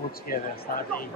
All together, slightly.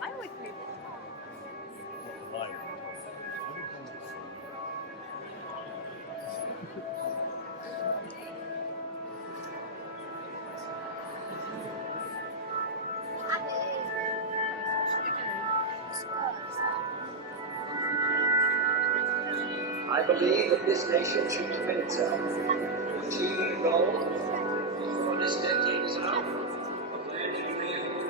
I always read it. I believe that this nation should commit itself to achieving the goal for this decade's out of landing vehicles.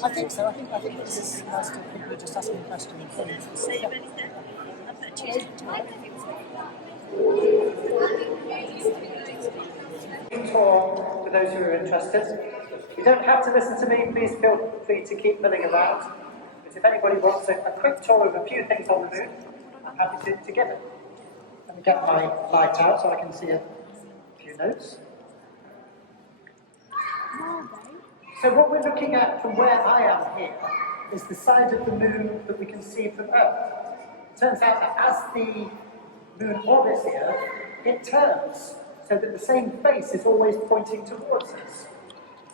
I think so. I think this is nice to people are just asking questions. Save anything? I put Tuesday time. Tour for those who are interested. You don't have to listen to me. Please feel free to keep milling around. But if anybody wants a quick tour of a few things on the moon, I'm happy to give it. Let me get my light out so I can see a few notes. So what we're looking at from where I am here is the side of the moon that we can see from Earth. It turns out that as the moon orbits the Earth, it turns so that the same face is always pointing towards us.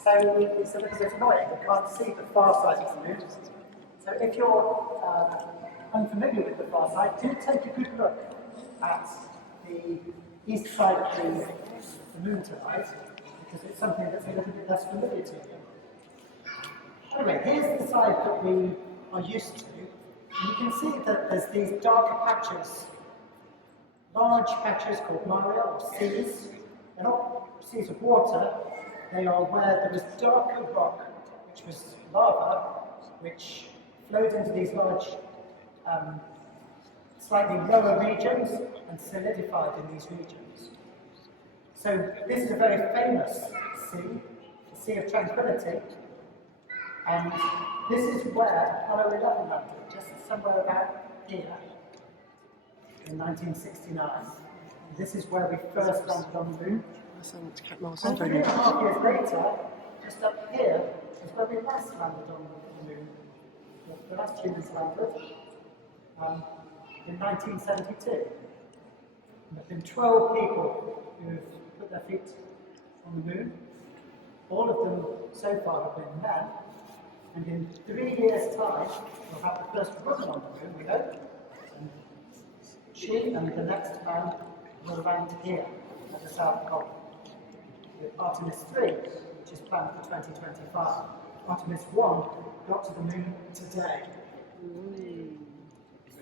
So it's a little bit annoying, we can't see the far side of the moon. So if you're unfamiliar with the far side, do take a good look at the east side of the moon tonight, because it's something that's a little bit less familiar to you. Anyway, here's the side that we are used to. And you can see that there's these darker patches, large patches called maria or seas. They're not seas of water, they are where there was darker rock, which was lava, which flowed into these large, slightly lower regions and solidified in these regions. So this is a very famous sea, the Sea of Tranquility, and this is where Apollo 11 landed, just somewhere about here in 1969. And this is where we first landed on the moon. And 3.5 years later, just up here, is where we last landed on the moon. The last humans landed in 1972. And there have been 12 people who have put their feet on the moon. All of them so far have been men. And in 3 years' time, we'll have the first woman on the moon, we hope. And she and the next man will land here at the South Pole with Artemis 3, which is planned for 2025. Artemis 1 got to the moon today.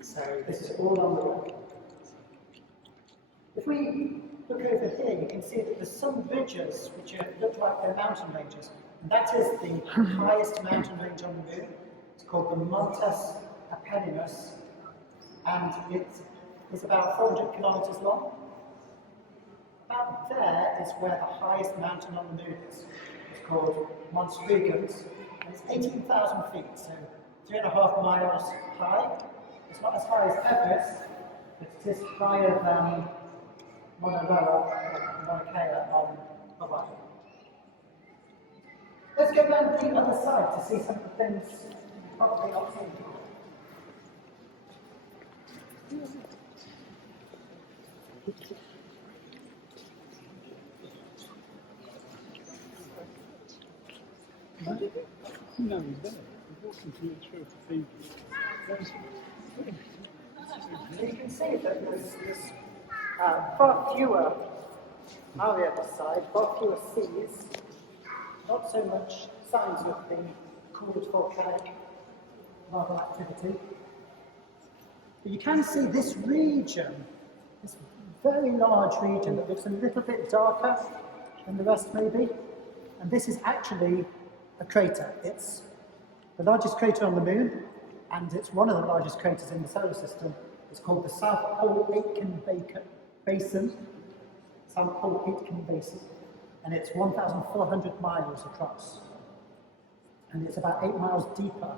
So this is all on the way. If we look over here, you can see that there's some ridges which look like they're mountain ranges. And that is the highest mountain range on the moon. It's called the Montes Apenninus, and it is about 400 kilometers long. About there is where the highest mountain on the moon is. It's called Mons Regans, and it's 18,000 feet, so 3.5 miles high. It's not as high as Everest, but it is higher than Mauna Kea on Hawaii. Let's go down the other side to see some of the things you've probably not seen before. No, he's there. He's walking through the cathedral. So you can see that there's far fewer Maria this side, far fewer seas, not so much signs of the cooled volcanic lava activity. But you can see this region, this very large region that looks a little bit darker than the rest maybe, and this is actually a crater. It's the largest crater on the moon, and it's one of the largest craters in the solar system. It's called the South Pole Aitken Basin. South Pole Aitken Basin. And it's 1,400 miles across. And it's about 8 miles deeper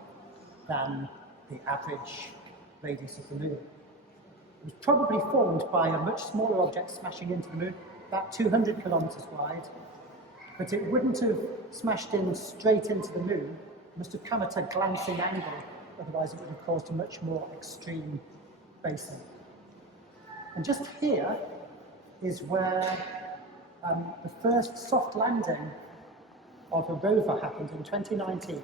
than the average radius of the moon. It was probably formed by a much smaller object smashing into the moon, about 200 kilometers wide. But it wouldn't have smashed in straight into the moon. It must have come at a glancing angle, otherwise it would have caused a much more extreme basin. And just here is where the first soft landing of a rover happened in 2019.